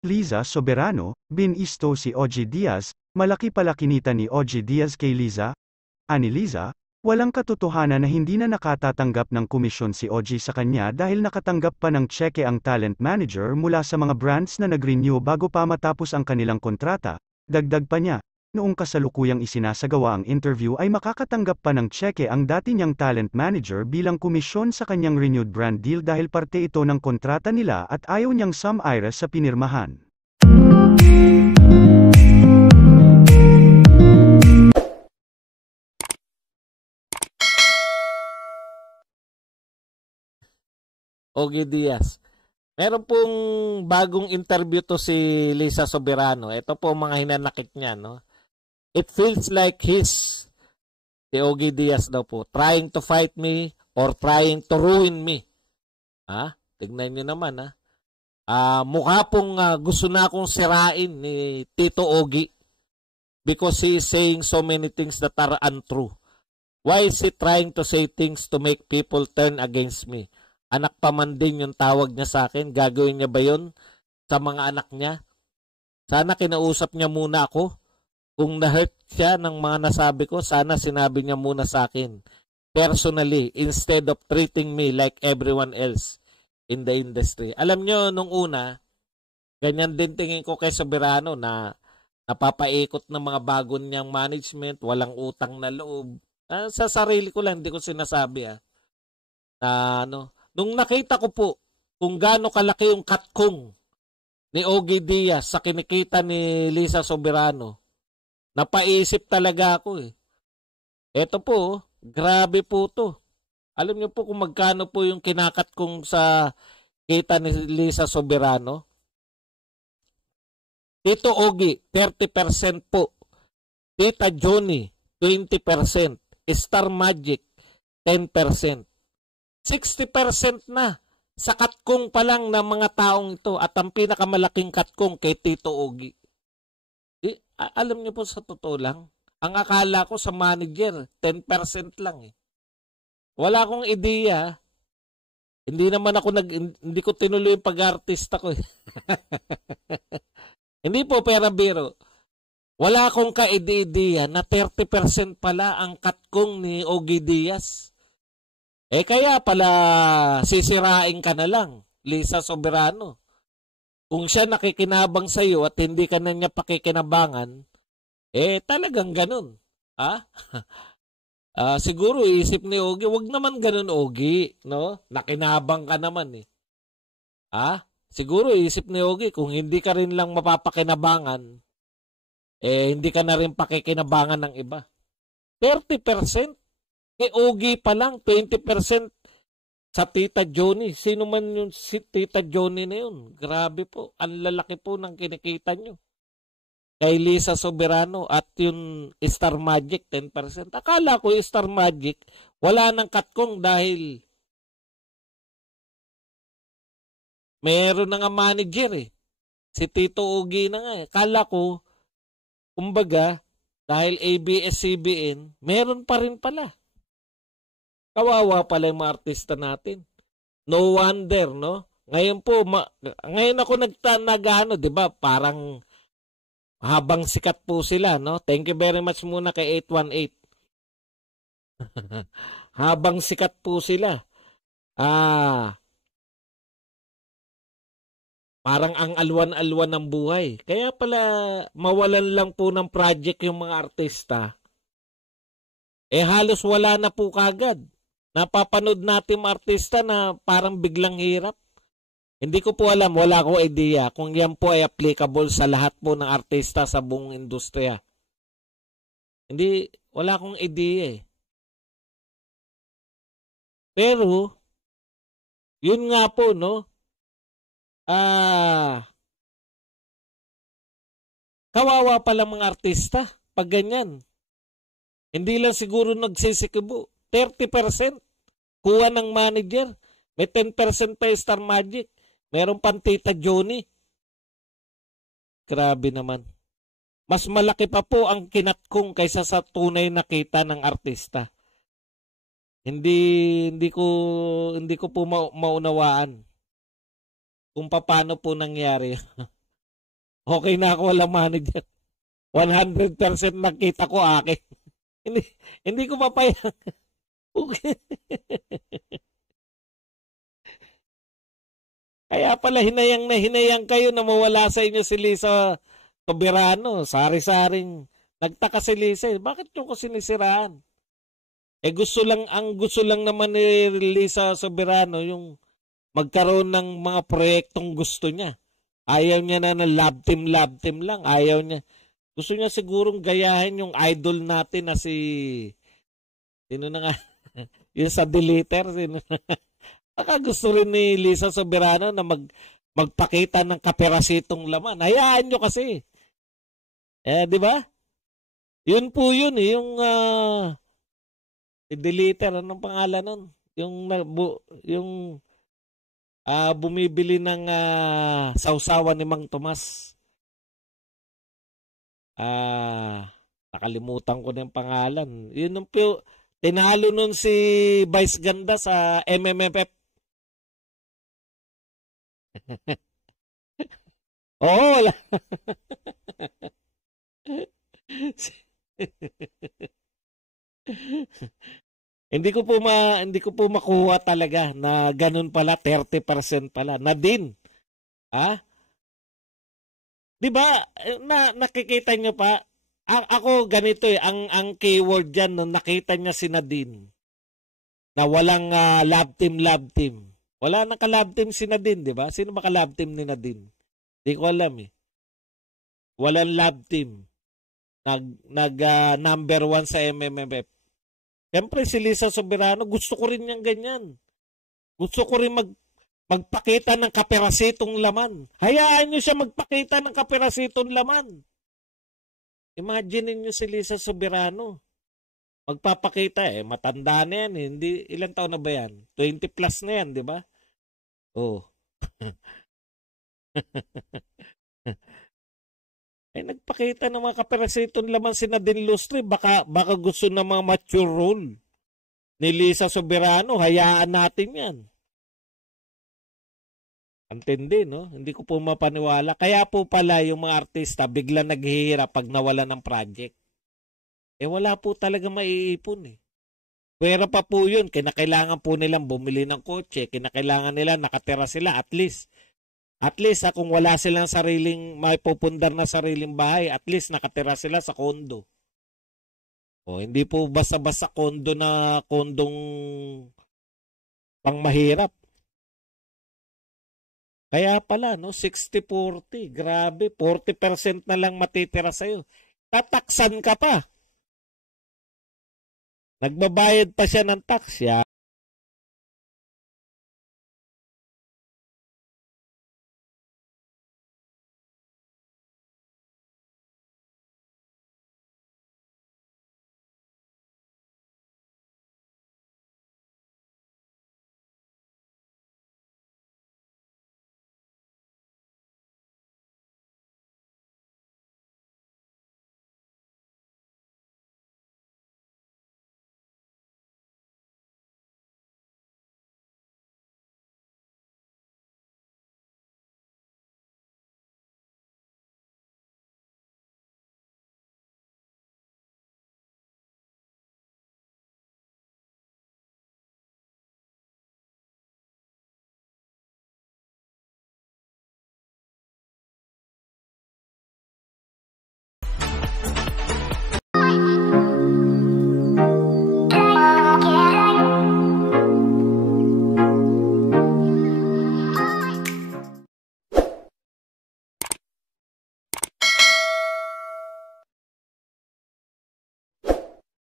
Liza Soberano, bin isto si OG Diaz, malaki pala kinita ni OG Diaz kay Liza? Ani Liza, walang katotohanan na hindi na nakatatanggap ng komisyon si OG sa kanya dahil nakatanggap pa ng tseke ang talent manager mula sa mga brands na nag-renew bago pa matapos ang kanilang kontrata. Dagdag pa niya, noong kasalukuyang isinasagawa ang interview ay makakatanggap pa ng tseke ang dati niyang talent manager bilang komisyon sa kanyang renewed brand deal dahil parte ito ng kontrata nila at ayaw niyang sum-ira sa pinirmahan. Ogie Diaz. Meron pong bagong interview to si Liza Soberano. Ito po mga hinanakit niya, no? It feels like si Ogie Diaz daw po, trying to fight me or trying to ruin me. Ha? Tignan niyo naman, ha? Mukha pong gusto na akong sirain ni Tito Ogie because he is saying so many things that are untrue. Why is he trying to say things to make people turn against me? Anak pa man din yung tawag niya sa akin. Gagawin niya ba yun sa mga anak niya? Sana kinausap niya muna ako. Kung na-hurt siya ng mga nasabi ko, sana sinabi niya muna sa akin. Personally, instead of treating me like everyone else in the industry. Alam niyo, nung una, ganyan din tingin ko kay Soberano na napapaikot ng mga bago niyang management, walang utang na loob. Sa sarili ko lang, hindi ko sinasabi na nung nakita ko po kung gaano kalaki yung katkong ni Ogie Diaz sa kinikita ni Liza Soberano, napaisip talaga ako . Ito po, grabe po to. Alam niyo po kung magkano po yung kinakatkong sa kita ni Liza Soberano? Tito Ogie, 30% po. Tita Johnny, 20%. Star Magic, 10%. 60% na sa katkong pa lang ng mga taong ito at ang pinakamalaking katkong kay Tito Ogie. Alam niyo po sa totoo lang, ang akala ko sa manager, 10% lang . Wala akong ideya. Hindi naman ako hindi ko tinuloy yung pag-artista ko . Hindi po pera biro. Wala akong ka-ideya na 30% pala ang katkong ni Ogie Diaz. Kaya pala sisirain ka na lang, Liza Soberano. Kung siya nakikinabang sa iyo at hindi ka na niya pakikinabangan, talagang ganun. Siguro isip ni Ogie, wag naman ganun Ogie, no? Nakinabang ka naman . Siguro isip ni Ogie, kung hindi ka rin lang mapapakinabangan, hindi ka na rin pakikinabangan ng iba. 30%? Ogie pa lang, 20% sa Tita Johnny. Sino man yung si Tita Johnny na yun? Grabe po. Ang lalaki po ng kinikita nyo. Kay Liza Soberano at yung Star Magic, 10%. Akala ko yung Star Magic, wala nang katkong dahil meron na nga manager . Si Tito Ogie na nga . Akala ko, kumbaga, dahil ABS-CBN, meron pa rin pala. Kawawa pala yung mga artista natin. No wonder, no? Ngayon po, ngayon ako nagano, di ba? Parang habang sikat po sila, no? Thank you very much muna kay 818. Habang sikat po sila. Parang ang alwan-alwan ng buhay. Kaya pala mawalan lang po ng project yung mga artista. Halos wala na po kagad. Napapanood natin mga artista na parang biglang hirap. Hindi ko po alam, wala ko idea kung yan po ay applicable sa lahat po ng artista sa buong industriya. Wala akong idea . Pero, yun nga po, no? Kawawa pala mga artista pag ganyan. Hindi lang siguro nagsisikibo. 30% kuha ng manager. May 10% pa Star Magic. Meron pang Tita Johnny. Grabe naman. Mas malaki pa po ang kinatkong kaysa sa tunay na kita ng artista. Hindi ko po maunawaan kung paano po nangyari. Okay na ako walang manager. 100% nakita ko akin. hindi, hindi ko papayag. Okay. Kaya pala hinayang na hinayang kayo na mawala sa inyo si Lisa Soberano. Sari-saring nagtaka si Lisa. Bakit nyo ko sinisiraan? Gusto lang naman ni Lisa Soberano yung magkaroon ng mga proyektong gusto niya. Ayaw niya na ng love team lang. Ayaw niya. Gusto niya sigurong gayahin yung idol natin na si... Sino na nga? Yung sa deleter. Baka gusto rin ni Lisa Soberano na magpakita ng kaperasitong laman. Hayaan nyo kasi. Di ba? Yun po yun eh. Yung deleter. Anong pangalan nun? Yung bumibili ng sausawan ni Mang Tomas. Nakalimutan ko na yung pangalan. Yun yung tinalo nun si Vice Ganda sa MMFF. Oo, wala. Hindi ko po makuha talaga na ganun pala 30% pala na din. Ha? 'Di ba? Nakikita nyo pa ako ganito eh ang keyword diyan nung nakita niya si Nadine na walang love team. Wala nang ka-love team si Nadine, 'di ba? Sino ba ka-love team ni Nadine? Di ko alam eh. Walang love team. Number 1 sa MMFF. Siyempre si Lisa Soberano, gusto ko rin yung ganyan. Gusto ko rin magpakita ng kaperasitong laman. Hayaan nyo siya magpakita ng kaperasitong laman. Imagine niyo si Lisa Soberano. Magpapakita matanda na yan. Hindi, ilang taon na ba yan? 20 plus na yan, di ba? Oh. Nagpakita ng mga kaperasitong laman si Nadine Lustre. Baka gusto ng mga mature role ni Lisa Soberano. Hayaan natin yan. Antindi, no? Hindi ko po mapaniwala. Kaya po pala yung mga artista bigla naghihirap pag nawala ng project. Wala po talaga maiipon eh. Pwera pa po yun. Kinakailangan po nilang bumili ng kotse. Kinakailangan nila nakatira sila at least. At least kung wala silang may pupundar na sariling bahay, at least nakatira sila sa kondo. Hindi po basta-basta kondong pang mahirap. Kaya pala, no, 60-40. Grabe, 40% na lang matitira sa'yo. Tataksan ka pa. Nagbabayad pa siya ng tax.